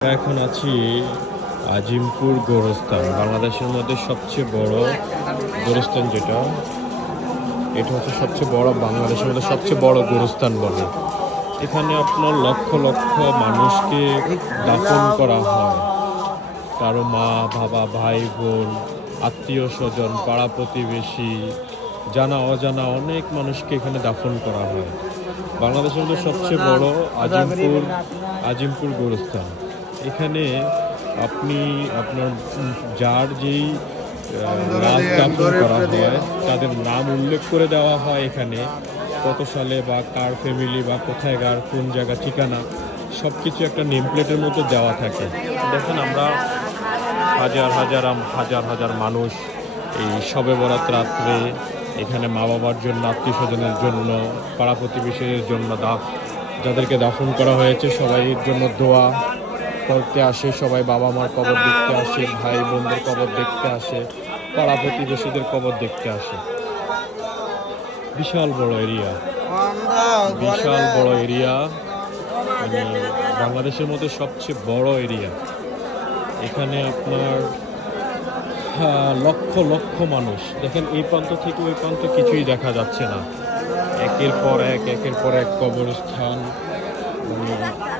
এখন আছি আজিমপুর গোরস্থান, বাংলাদেশের মধ্যে সবচেয়ে বড় গোরস্থান যেটা। এটা হচ্ছে সবচেয়ে বড়, বাংলাদেশের মধ্যে সবচেয়ে বড় গোরস্থান বলে। এখানে আপনার লক্ষ লক্ষ মানুষকে দাফন করা হয়। কারও মা, বাবা, ভাই, বোন, আত্মীয় স্বজন, পাড়া প্রতিবেশী, জানা, অজানা অনেক মানুষকে এখানে দাফন করা হয়। বাংলাদেশের মধ্যে সবচেয়ে বড় আজিমপুর আজিমপুর গোরস্থান। এখানে আপনি আপনার যার যেই লাশ দাফন করা হয় তাদের নাম উল্লেখ করে দেওয়া হয় এখানে। কত সালে বা কার ফ্যামিলি বা কোথায় কার কোন জায়গা ঠিকানা সব কিছু একটা নেম প্লেটের মতো দেওয়া থাকে। দেখেন আমরা হাজার হাজার হাজার হাজার মানুষ এই শবে বরাত রাত্রে এখানে মা বাবার জন্য আত্মীয় স্বজনের জন্য পাড়া প্রতিবেশীদের জন্য দাফ যাদেরকে দাফন করা হয়েছে সবাইয়ের জন্য দোয়া। করতে আসে সবাই বাবা মার কবর দেখতে আসে ভাই বোনদের কবর দেখতে আসে পাড়া প্রতিবেশীদের কবর দেখতে আসে। বিশাল বড় এরিয়া। বিশাল বড় এরিয়া। মানে বাংলাদেশের মধ্যে সবচেয়ে বড় এরিয়া। এখানে আপনার আহ, লক্ষ লক্ষ মানুষ। দেখেন এই প্রান্ত থেকে ওই প্রান্ত কিছুই দেখা যাচ্ছে না। একের পর এক একের পর এক কবরস্থান। মানে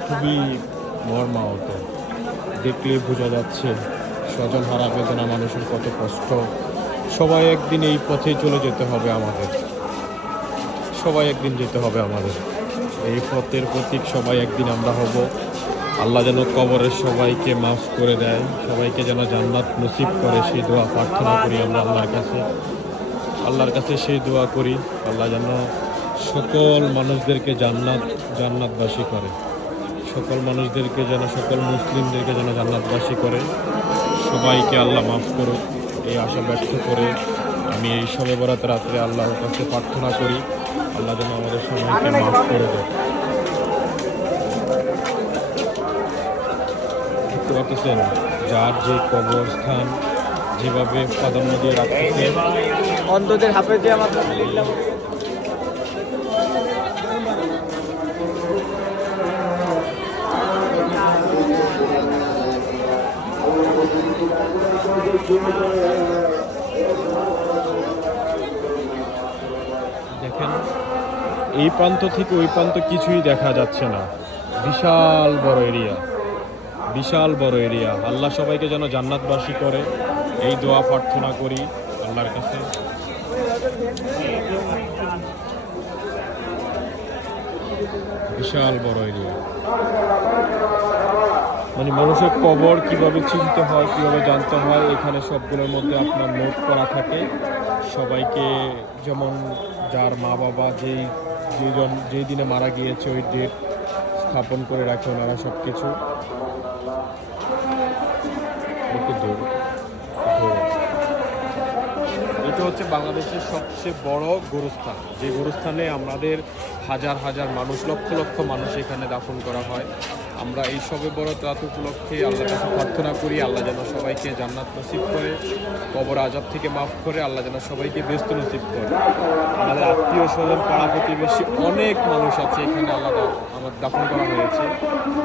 খুবই মর্মাহত দেখলে বোঝা যাচ্ছে স্বজন হারা বেদনা মানুষের কত কষ্ট। সবাই একদিন এই পথে চলে যেতে হবে আমাদের। সবাই একদিন যেতে হবে আমাদের। এই পথের প্রতীক সবাই একদিন আমরা হব। আল্লাহ যেন কবরের সবাইকে মাফ করে দেয়। সবাইকে যেন জান্নাত নসিব করে সেই দোয়া প্রার্থনা করি আমরা আল্লাহর কাছে। আল্লাহর কাছে সেই দোয়া করি। আল্লাহ যেন সকল মানুষদেরকে জান্নাত, জান্নাতবাসী করে। সকল মানুষদেরকে যেন, সকল মুসলিমদেরকে যেন জান্নাতবাসী করে। সবাইকে আল্লাহ মাফ করুক, এই আশা ব্যক্ত করে আমি এই সময় বরাত রাত্রে আল্লাহর কাছে প্রার্থনা করি। আল্লাহ যেন আমাদের সবাইকে মাফ করে দেয়। পাচ্ছেন, যার যে কবরস্থান যেভাবে প্রাধান্য দিয়ে রাখতেছে অন্ধদের হাফে দিয়ে মাধ্যমে দেখেন, এই প্রান্ত থেকে ওই প্রান্ত কিছুই দেখা যাচ্ছে না। বিশাল বড় এরিয়া, বিশাল বড় এরিয়া। আল্লাহ সবাইকে যেন জান্নাতবাসী করে। এই দোয়া প্রার্থনা করি আল্লাহর কাছে। বিশাল বড় এরিয়া। মানে মানুষের কবর কীভাবে চিনতে হয়, কীভাবে জানতে হয়, এখানে সবগুলোর মধ্যে আপনার নোট করা থাকে। সবাইকে যেমন যার মা বাবা যেই, যেজন, যেই দিনে মারা গিয়েছে, ওই ডেট স্থাপন করে রাখে ওনারা সব কিছু। এটা হচ্ছে বাংলাদেশের সবচেয়ে বড় গোরস্থান। যে গোরস্থানে আমাদের হাজার হাজার মানুষ, লক্ষ লক্ষ মানুষ এখানে দাফন করা হয়। আমরা এই সবে বড় রাত উপলক্ষে আল্লাহর কাছে প্রার্থনা করি, আল্লাহ যেন সবাইকে জান্নাত নসিব করে, কবর আজাব থেকে মাফ করে, আল্লাহ যেন সবাইকে ব্যস্ত নসিব করে আমাদের আত্মীয় স্বজন, পাড়া প্রতিবেশী অনেক মানুষ আছে এখানে আল্লাহ আমার দাফন করা হয়েছে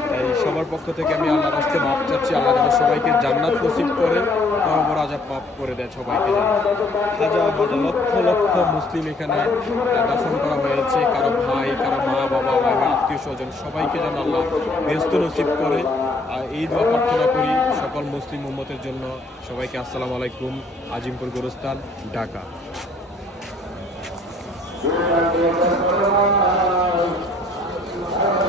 তাই সবার পক্ষ থেকে আমি আল্লাহর হস্তে মাফ চাচ্ছি, আল্লাহ যেন সবাইকে জান্নাত নসিব করে, কবর আজাব মাফ করে দেয় সবাইকে। হাজার হাজার লক্ষ লক্ষ মুসলিম এখানে দাফন করা হয়েছে, কারও ভাই, কারও মা, বাবা, ভাই আত্মীয় স্বজন সবাইকে যেন আল্লাহ ব্যস্ত নসিব করে। আর এই দোয়া প্রার্থনা করি সকল মুসলিম উম্মতের জন্য। সবাইকে আসসালামু আলাইকুম, আজিমপুর গোরস্থান, ঢাকা।